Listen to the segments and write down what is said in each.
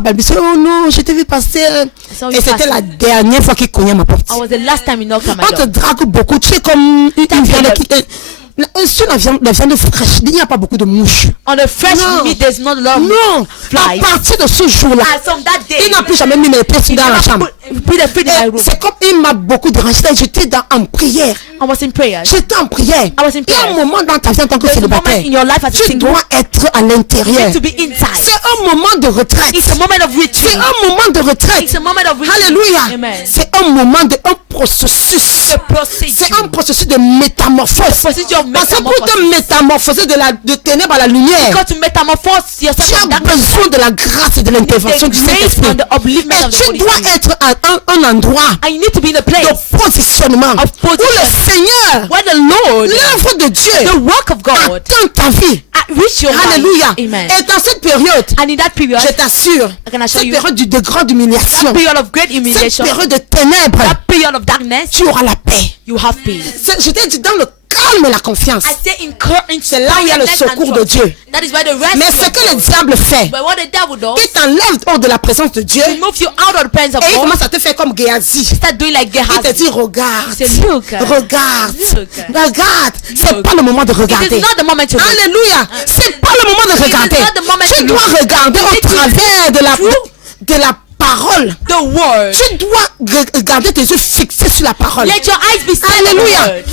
à balbutier. Oh non, je t'ai vu passer. Et c'était la dernière fois qu'il cognait à ma porte. I was the last time he knocked at my On te door. drague beaucoup. Tu es comme une viande qui... Sur la viande fraîche, il n'y a pas beaucoup de mouches. On the fresh meat, there's not a lot of Non, flies. à partir de ce jour-là, And from that day, il n'a plus jamais mis mes pieds dans la chambre. put the food in my Et room. c'est comme il m'a beaucoup dérangé. J'étais en prière. I was in prayer. J'étais en prière. I was in Il y a prayer. un moment dans ta vie en tant que There's a moment célibataire. in your life as a Tu single. dois être à You l'intérieur. need to be inside. C'est un moment de retraite. It's a moment of C'est retreat. un moment de retraite. It's a moment of retreat. Alléluia. Amen. C'est un moment de un processus. It's a procedure. C'est un processus de métamorphose. Procedure of Parce que pour te metamorphosis. métamorphoser de ténèbres à la lumière, Because to metamorphose tu yourself as from darkness, besoin de la grâce et de l'intervention the du grace Saint-Esprit. and the upliftment Et of the tu Holy dois Spirit. être à un endroit And you need to be in a place de positionnement of où position le Seigneur, where the Lord, l'œuvre de Dieu, the work of God, atteint ta vie. reach your Alléluia. life. Amen. Et dans cette période, And in that period, je t'assure, I can assure cette you, période de grande humiliation, that period of great cette humiliation, période de ténèbres, that period of darkness, tu auras la paix. you have peace. Je t'ai dit dans le calme et la confiance. I say in C'est là où il y a le secours de Dieu. That is why the rest Mais of ce que le God. diable fait, But what the devil does, il t'enlève hors de la présence de Dieu he moves you out of the presence of et il God. commence à te faire comme Géasi. Start doing like Il te Gehazi. dit regarde, He said, look, regarde, look. regarde. C'est Look. pas le moment de It regarder. is not the moment to look. Alléluia. C'est pas le moment de regarder. not the moment Tu to dois look. regarder You au need to travers de la parole. The word. Tu dois garder tes yeux fixés sur la parole. Let your eyes be set on the Alléluia. word.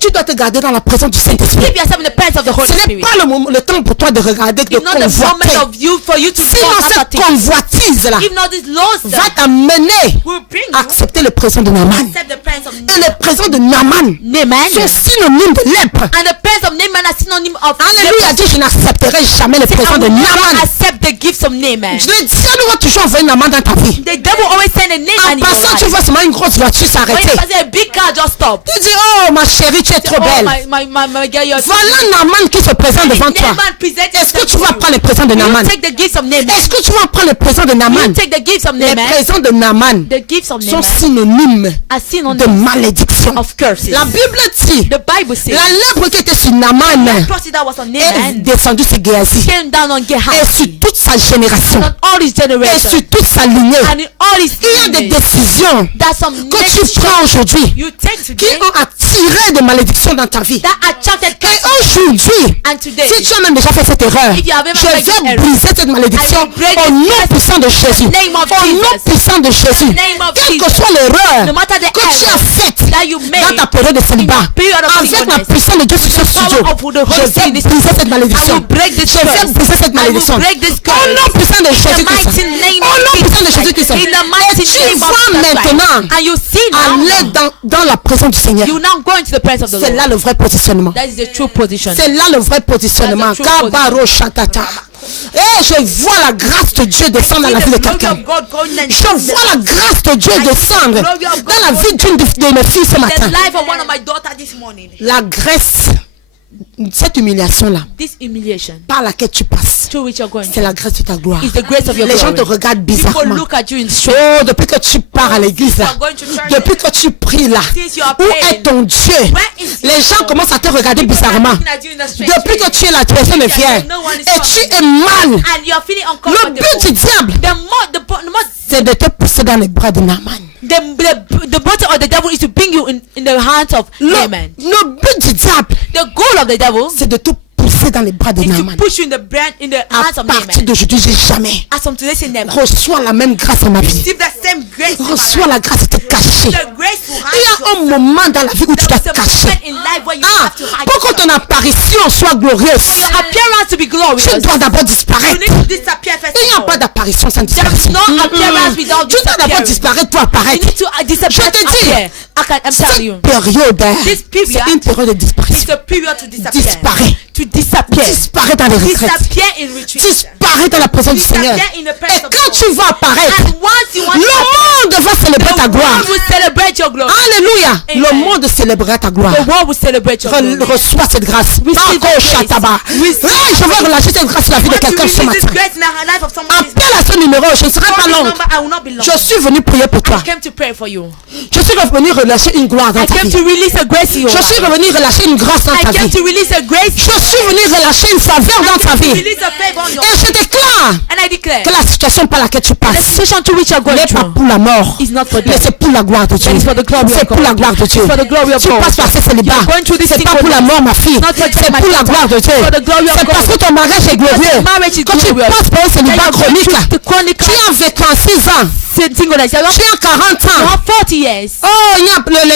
Tu dois te garder dans la présence du Saint-Esprit. Keep yourself in the presence of the Holy Ce n'est Spirit. pas le temps pour toi de regarder, de It's not the convoiter. moment of you for you to Sinon, go after cette things. convoitise-là If not, this lost va t'amener will bring à you accepter le présent de Naaman. accept the presence of Et le présent de Naaman Naaman. sont synonymes de lèpre. And the presence of Naaman are synonym of Alléluia, Dieu, je n'accepterai jamais le I présent de will never Naaman. accept the gifts of Naaman. Le diable va toujours envoyer Naaman dans ta vie. The devil always send a En Naaman in your passant, tu life. vois seulement une grosse voiture When s'arrêter. you pass a big car, just stop. Tu dis, oh ma chérie, tu es trop Oh, belle. my girl, you're Voilà Naaman qui se présente devant toi. Naaman presents Est-ce que tu himself vas to prendre le présent de you. You Naaman? take the gifts of Naaman. Est-ce que tu vas prendre le présent de Naaman? You take the gifts of Les Naaman. présents de Naaman The gifts of sont Naaman synonymes are de synonyms malédiction. of curses. La Bible dit, The Bible says la lèpre qui était sur Naaman the prophecy that was on est Naaman descendue sur Géasi. came down on Et sur Gehazi toute sa génération. and on all his Et generations sur toute sa lignée. and in all his Il y a des lineage. décisions That some que tu decisions prends aujourd'hui you take qui today ont attiré de malédictions dans ta vie. that attracted Et curses. aujourd'hui, And today, si tu as même déjà fait cette erreur, If you have ever je made this vais error, briser cette malédiction I will break au this nom curse puissant de Jésus. in the name of Au nom Jesus. puissant de Jésus. In the name of Quelle que Jesus. soit l'erreur No matter the que tu error as faite that you made dans ta période de célibat, period of avec la singleness, puissance de Dieu sur ce studio, power of the Holy je vais Spirit, briser cette I malédiction. will break this Je vais curse. briser cette I will malédiction. break this Au nom curse. puissant de In the Jésus-Christ. mighty name Au of nom puissant de Jesus Jésus-Christ. Christ. In the Et mighty tu name of vois Jesus Christ. maintenant And you see aller now, dans la présence du Seigneur. you now go into the presence of the C'est Lord. là le vrai positionnement. That is the true position. C'est là le vrai positionnement. That's the true Kabaro Shatata. Et je vois la grâce de Dieu descendre dans la vie de quelqu'un. Je vois la grâce de Dieu descendre dans la vie d'une de mes filles ce The matin. life of one of my daughters this morning. La graisse, cette humiliation-là, This humiliation par laquelle tu passes, through which you're going c'est la grâce de ta gloire. is the grace of your Les gens te glory. regardent People bizarrement. look at you in shame. Oh, depuis que tu pars à l'église là, You are going to church. depuis que tu pries là, Since you are où praying, est ton Dieu? where is your Les gens God? commencent à te regarder People are bizarrement. looking at you in a strange Depuis que way. tu es là, personne ne vient. No one is Et tu coming. es mal. And you are feeling Le uncomfortable. but du diable, The more c'est de te pousser dans les bras de Naaman. the bottom of the devil is to bring you in the hands of Naaman. Le but du diable, The goal of the devil c'est de te pousser dans les bras de is to Naaman. push you in the hands À of partir Naaman. d'aujourd'hui, j'ai jamais. As from today, say never. Reçois la même grâce dans ma vie. Receive that same grace. in my Reçois life. la grâce de te cacher. The grace to Il y hide a un yourself. moment dans la vie où tu dois There te is a cacher. moment in life where you Ah, have to hide pour que yourself. ton apparition soit glorieuse, For your appearance to be glorious, tu dois d'abord you disparaître. need to disappear first Il n'y of a all. pas d'apparition sans There is disparition. no appearance without Tu dois d'abord disappearing. disparaître pour You apparaître. need to disappear. Je te dis, appear. I'm telling you. Cette période, This period, c'est une période de It's disparition. a period to disappear. Disparais. To disappear. Disparais dans les retraites. Disappear in retreat. Disparais dans la présence du Seigneur. Disappear in the Et presence of quand God. tu vas apparaître, And once you want le to appear, monde va célébrer ta the gloire. world will celebrate your glory. Alléluia. Amen. Le monde célébrera ta gloire. The world will celebrate your glory. Reçois cette grâce. Receive Marco the grace. Chataba. Receive Hey, je vais relâcher cette grâce sur la vie de Want to quelqu'un ce release this matin. grace in the life of someone. Appelle à ce numéro, je ne serai pas Call this longue. number, I will not be long. Je suis venu prier pour I toi. came to pray for you. Je suis venu relâcher une gloire dans I ta came vie. to release a grace in your Je suis life. revenu relâcher une grâce dans I ta came vie. to release a grace. Je suis venu relâcher une faveur dans ta vie. Release a favor on your Et je déclare and I declare que la situation par laquelle tu the passes situation to which you are going n'est pas through pour la mort, is not for mais death. c'est pour la gloire de Dieu. It is for the glory of C'est pour God. la gloire de Dieu. It's for the glory of Tu God. passes par ce célibat. You are going through this C'est pas pour la mort, ma fille. Not for C'est my pour la daughter. gloire de Dieu. For the glory of C'est parce God. que ton mariage est glorieux. Because marriage is Quand tu glorious. passes par un célibat chronique, The chronic tu as vécu en 6 ans. singleness. You Tu as 40 have ans. 40 years. Oh,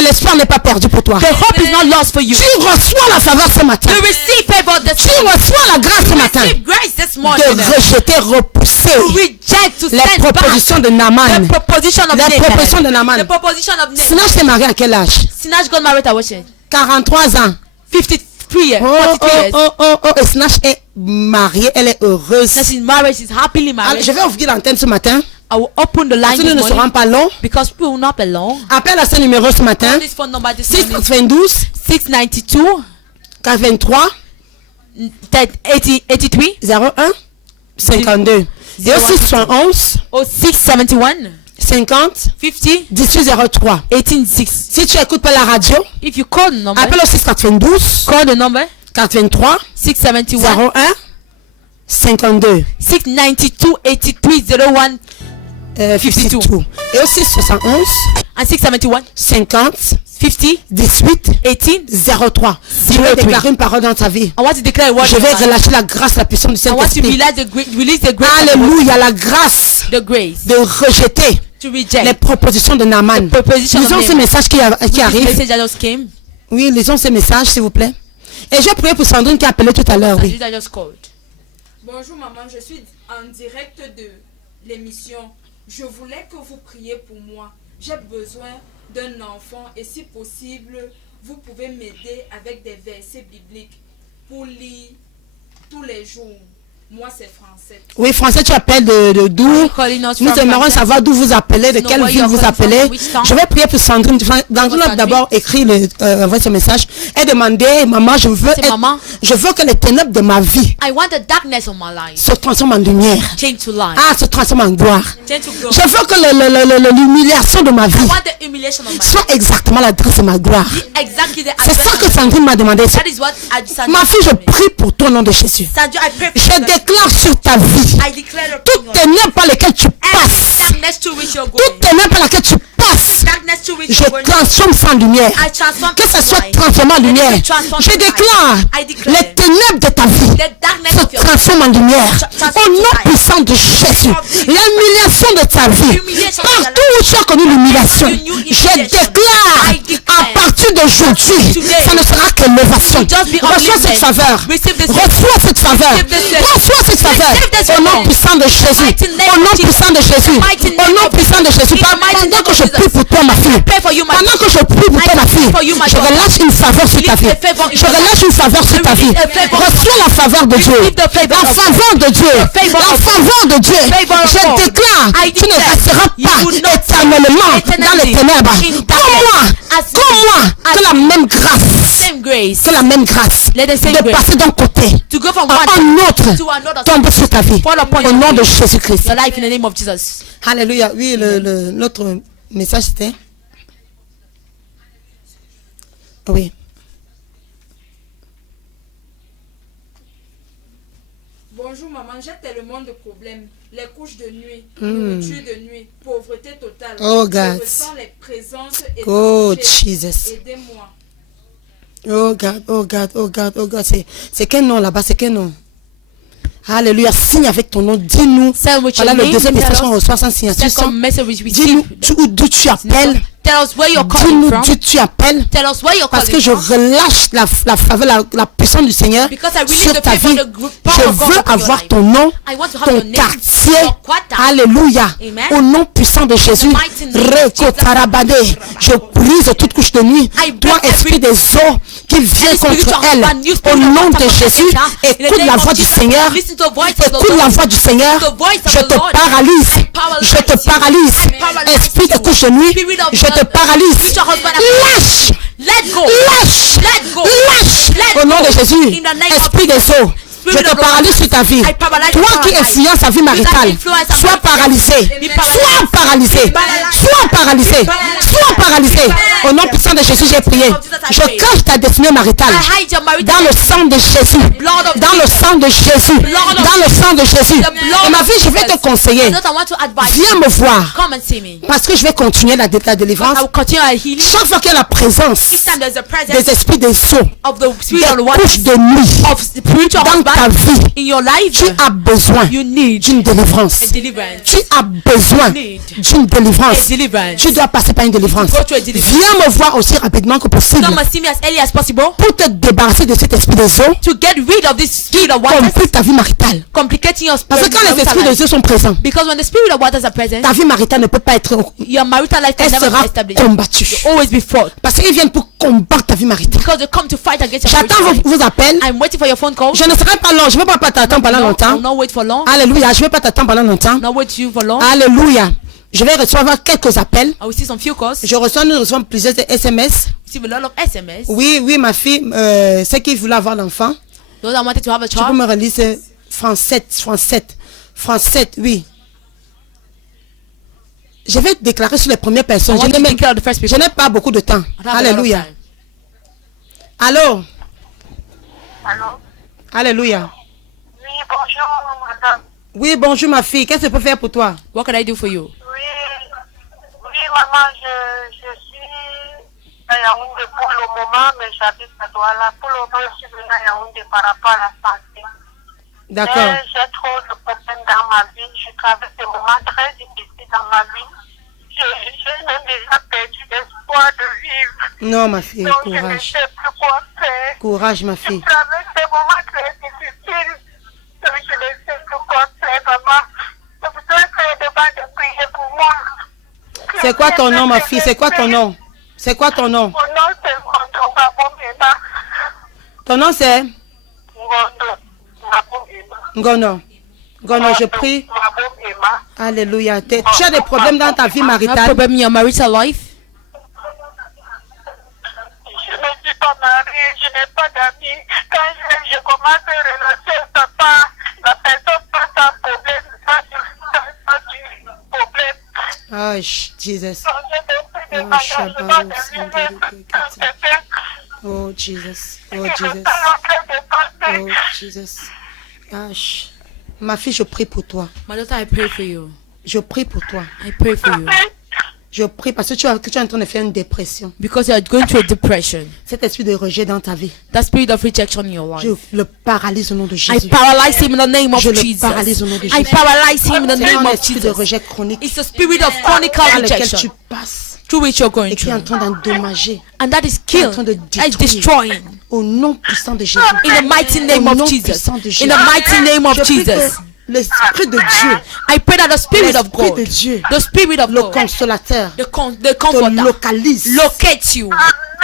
l'espoir n'est pas perdu pour toi. The hope is not lost for you. Tu reçois la faveur ce matin. You receive favor this Tu reçois la grâce ce matin receive grace this morning. de rejeter, repousser Reject to les stand back. propositions de Naaman. The proposition of Les propositions de Naaman. The Naaman. proposition of Naaman. Sinach s'est marié à quel âge? Sinach got married at what age? 43 ans. 53 years. Oh, 43 oh, years. oh, oh, oh. Et Sinach est mariée, elle est heureuse. Sinach is married. She's happily Alors, married. je vais ouvrir l'antenne ce matin. I will open the line Parce que nous this ne morning serons pas longs. because people will not be long. Appelle à ce numéro ce matin. Call this phone number this morning. 692 692 43 83 01 52. Et aussi 71 0671 50 50 1803. 186. Si tu écoutes pas la radio, If you call the number, appelle au 692 call the number 83 671 01 52. 692 83 01 52. Et aussi 71 and 671 50 50 18 18. 03. Je vais déclarer une parole dans ta vie. I want to declare a word. Je in vais your life. relâcher la grâce, la puissance du I want to Saint-Esprit. release the grace. Alléluia, la grâce The grace de rejeter to les reject. propositions de Naaman. The proposition of Lisons ces Naaman. messages qui This arrivent. message that just came. Oui, lisons ces messages, s'il vous plaît. Et je prie pour Sandrine qui a appelé tout à l'heure. Oui. That just called. Bonjour maman, je suis en direct de l'émission. Je voulais que vous priez pour moi. J'ai besoin d'un enfant et si possible, vous pouvez m'aider avec des versets bibliques pour lire tous les jours. Moi, c'est français. Oui, français, tu appelles d'où? Calling us Nous from aimerions France. savoir d'où vous appelez, de Know quelle where ville you're vous calling from, appelez. which town. Je vais prier pour Sandrine. Sandrine a d'abord écrit, envoyé ce message. Elle demandait, maman, je veux, C'est maman. je veux que les ténèbres de ma vie I want the darkness of my life se transforment en lumière. change to light. Ah, se transforment en gloire. Change to glory. Je veux que l'humiliation de ma I vie want the humiliation of my life. soit exactement l'adresse de ma gloire. Exactly the C'est address ça of que my Sandrine m'a demandé. life. That is what I Ma fille, je prie pour toi au nom de Jésus. Sanju, I pray for Je you. déclare sur ta vie I declare upon toutes your ténèbres par lesquelles tu every passes, darkness to which you're toutes going. ténèbres par lesquelles tu passes, Darkness to which je you're going. transforme ça en lumière. I transform Que ça into soit light. transformé en lumière. Let it be transformed Je to light. déclare I declare les ténèbres de ta vie the darkness se of your life. transforment en lumière. Transform Au nom to light. puissant de Jésus, l'humiliation de ta vie, Humiliation of your partout où tu as connu l'humiliation, je déclare à partir d'aujourd'hui, ça ne sera qu'élévation. Reçois cette faveur. Reçois cette faveur. Reçois cette faveur. Au nom puissant de Jésus. Au nom puissant de Jésus. Au nom puissant de Jésus. Pendant que je prie pour toi, ma fille. Pendant que je prie pour toi, ma fille. Je relâche une faveur sur ta vie. Je relâche une faveur sur ta vie. Reçois la faveur de Dieu. La faveur de Dieu. La faveur de Dieu. Je déclare, tu ne resteras pas éternellement dans les ténèbres. Comme moi, que la même grâce. Same grace. Que la même grâce Let the same de grace. passer d'un côté To go from à one un autre to another. tombe sur ta vie. Fall upon Au nom de Jésus-Christ. your life in the name of Jesus. Alléluia. Oui, l'autre message c'était. Oui. Bonjour maman, j'ai tellement de problèmes. Les couches de nuit, nourriture de nuit, pauvreté totale. Oh, God. Je ressens les présences Oh, étrangères. Jesus. Aidez-moi. Oh God, oh God, oh God, oh God. C'est quel nom là-bas? C'est quel nom? Alléluia. Signe avec ton nom. Dis-nous. Say with your Voilà le name. deuxième message qu'on Tell us. reçoit sans signature. Second message we Dis-nous receive. d'où tu appelles. Tell us where you're calling Dis-nous from. d'où tu appelles. Tell us where you're Parce calling que je from. relâche la faveur, la puissance du Seigneur Because I release sur the ta favor, vie. the power Je of God veux upon your avoir life. ton nom, I want to have ton your name, quartier. your quarter. Alléluia. Amen. Au nom puissant de Jésus. mighty name of Reko Jesus. tarabade. Je brise toute couche de nuit. I break Toi, esprit des eaux qui vient Any contre spiritual elle. man, you Au spirit nom of de attack Jésus, against her. In the écoute name la of voix du Jesus, Seigneur. listen to the voice of the Écoute Lord. la voix du Seigneur. The voice of Je the te Lord. paralyse. paralyze Je te you. paralyse. I paralyze Esprit de you. couche de nuit. Spirit of Je te blood. paralyse. Future husband and Lâche. Let go. Lâche. Let go. Lâche. Let Au nom de go. Jésus. In the name of Esprit des eaux. Je Spirit te of paralyse God. sur ta vie. I paralyze Toi your qui life. influences sa vie maritale, influence our sois marriage. paralysé. Be paralyzed. Sois paralysé. paralyzed. Sois paralysé. paralyzed. Sois paralysé. Au nom puissant de Jésus, j'ai prié. Je cache ta destinée maritale dans le sang de Jésus. Dans le sang de Jésus. Dans le sang de Jésus. Et ma vie, je vais te conseiller. Viens me voir. Parce que je vais continuer la délivrance. Chaque fois qu'il y a la présence des esprits des eaux, des couches de nuit dans ta vie, tu as besoin d'une délivrance. Tu as besoin d'une délivrance. Tu dois passer par une délivrance. Viens me voir aussi rapidement que possible pour te débarrasser de cet esprit des eaux qui complique ta vie maritale. Parce que quand les esprits des eaux sont présents, ta vie maritale ne peut pas être, elle sera combattue. Parce qu'ils viennent pour combattre ta vie maritale. J'attends vos appels. Je ne serai pas long. Je ne vais pas t'attendre pendant longtemps. Alléluia. Je ne vais pas t'attendre pendant longtemps. Alléluia. Je vais recevoir quelques appels. Nous recevons plusieurs SMS. Oui, ma fille, c'est qui voulait avoir l'enfant. Tu peux me relire français, oui. Je vais déclarer sur les premières personnes. Je n'ai pas beaucoup de temps. Alléluia. Allô? Alléluia. Oui, bonjour, madame. Oui, bonjour, ma fille. Qu'est-ce que je peux faire pour toi? What can I do for you? Oui, maman, je suis à Yaoundé pour le moment, mais j'habite à Douala. Pour le moment, je suis venue à Yaoundé par rapport à la santé. D'accord. J'ai trop de problèmes dans ma vie. Je traverse des moments très difficiles dans ma vie. J'ai même déjà perdu l'espoir de vivre. Non, ma fille, donc, courage. Je ne sais plus quoi faire. Courage, ma fille. Je traverse des moments très difficiles. Donc, je ne sais plus quoi faire, maman. Je voudrais faire des bas de prier pour moi. C'est quoi ton nom, ma fille? C'est quoi ton nom? C'est quoi ton nom? Mon nom, c'est Ngondo Mabomema. Ton nom, c'est? Ngondo Mabomema. Ngono. Ngono, je prie. Mabomema. Alléluia. Tu as des problèmes dans ta vie maritale? Problem in your marital life? Je ne suis pas mariée, je n'ai pas d'amis. Quand je commence à relancer papa, la personne passe un problème. Ça du problème. Oh, Jesus. Oh, Jesus. Oh, Jesus. Oh, Jesus. Gosh. Ma fille, je prie pour toi. My daughter, I pray for you. Je prie pour toi. I pray for you. Je prie parce que tu es en train de faire une dépression. Because you are going through a depression. Cet esprit de rejet dans ta vie, That spirit of rejection in your life. je le paralyse au nom de I Jésus. paralyze him in the name of Je le Jesus. paralyse au nom de I Jésus. paralyze him in the C'est name un of esprit de Jesus. rejet chronique It's a spirit of chronic dans lequel tu rejection passes through which you're going et qui est en through. train d'endommager And that is qui est en killed, train de that is détruire destroying. au nom puissant de Jésus. In the mighty name Au of nom Jesus. puissant de Jésus. In the mighty name of Je prie que Jesus. l'esprit de Dieu, I pray that the spirit of l'esprit God, de Dieu, the spirit of le God, consolateur, the te comforter, localise, locate you,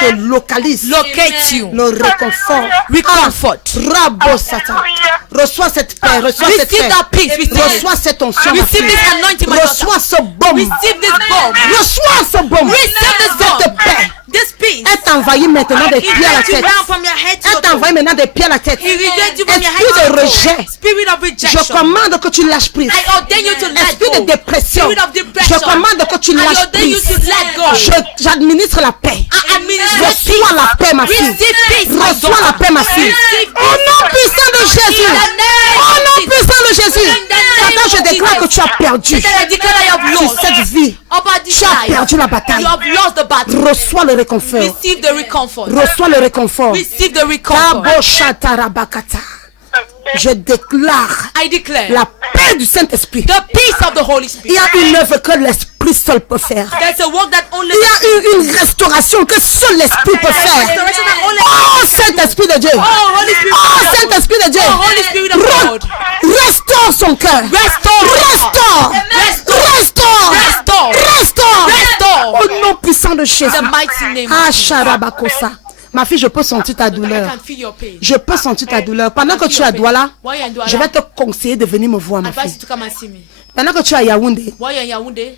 te localise, locate you, le réconfort. recomfort. Rabo Satan. Reçois cette paix, reçois cette Receive paix. that peace, receive it. Reçois cette onction, ma Receive fille. this anointing, my daughter. Reçois ce baume. Receive this bomb. Reçois ce baume. Receive this Cette bomb. paix. This peace. Elle t'envahit maintenant des He pieds à la lets you tête. down from your head to Elle your toe. t'envahit maintenant des pieds à la tête. He rejects you from your head Esprit to de your toe. rejet. Spirit of Je rejection. commande que tu lâches prise. I ordain you to let Esprit de go. dépression. Spirit of depression. Je commande que tu I lâches ordain you prise. to let go. J'administre la paix. I administer peace. Reçois la paix, ma fille. Receive peace, my Reçois daughter. la paix, ma fille. Receive Au nom puissant de Jésus. In the name Au of nom Jesus. puissant de Jésus. In the name Satan, je of déclare que Jesus. tu as perdu. Satan, I declare that you have Sur lost. cette vie, About this tu as life. perdu la bataille. You have lost the battle. Reçois le réconfort. Receive the recomfort. Reçois le réconfort. Receive the recomfort. Tabo shatarabakata. Je déclare I declare la paix du Saint-Esprit. the peace of the Holy Il Spirit. y a une œuvre que l'Esprit seul peut faire. There's a work that only Il y a une restauration que seul l'Esprit peut faire. restoration that only Oh, Saint-Esprit de Dieu. Oh, Holy Spirit Oh, of God. Saint-Esprit de Dieu. Oh, Holy Spirit of God. Restaure son cœur. Restore. Restaure. Restaure. Restore. Restaure. Restore. Au nom puissant de Jésus. The mighty name Ah, of Jesus. Sharabakosa. Ma fille, je peux sentir ta I douleur. can feel your pain. Je peux sentir ta douleur. Pendant que tu es à Douala, While you're in Douala, je vais te conseiller de venir me voir, ma advise fille. you to come and see me. Pendant que tu es à Yaoundé, While you're in Yaoundé,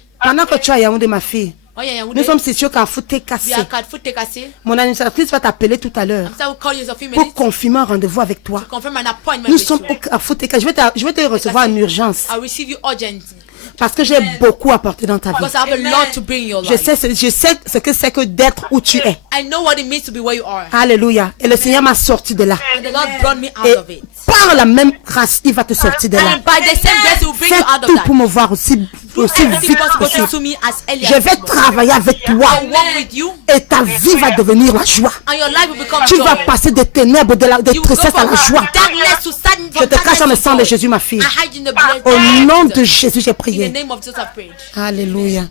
ma fille, while you're in nous Yaoundé, sommes situés qu'à Fouté we Cassé. are at Foot Tekase. Mon administratrice va t'appeler tout à l'heure After we call you in a few pour minutes confirmer un rendez-vous avec toi. to confirm an appointment Nous with sommes you. à Fouté Cassé. Je vais te recevoir en urgence. I'll receive you urgently. Parce que j'ai beaucoup apporté dans ta vie. Because I have a lot to bring in your Je life. sais ce que c'est que d'être où tu es. I know what it means to be where you are. Alléluia. Et le Seigneur m'a sorti de là. And the Lord brought me out Et of it. par la même grâce, il va te sortir de là. And by the same grace, He will bring you Fais out of tout that. pour me voir aussi Everything vite possible possible. to me as early Je as vais possible. travailler avec toi. I walk with you, Et ta vie va devenir la joie. and your life will become Tu joy. vas passer des ténèbres, de You will go tristesse à from la joie. darkness to sadness, Je from te cache dans le darkness sang to de joy. Jésus, ma fille. I hide in the blood Au nom of de Jesus. Jésus, j'ai In the prié. name of Jesus, I prayed. Alléluia.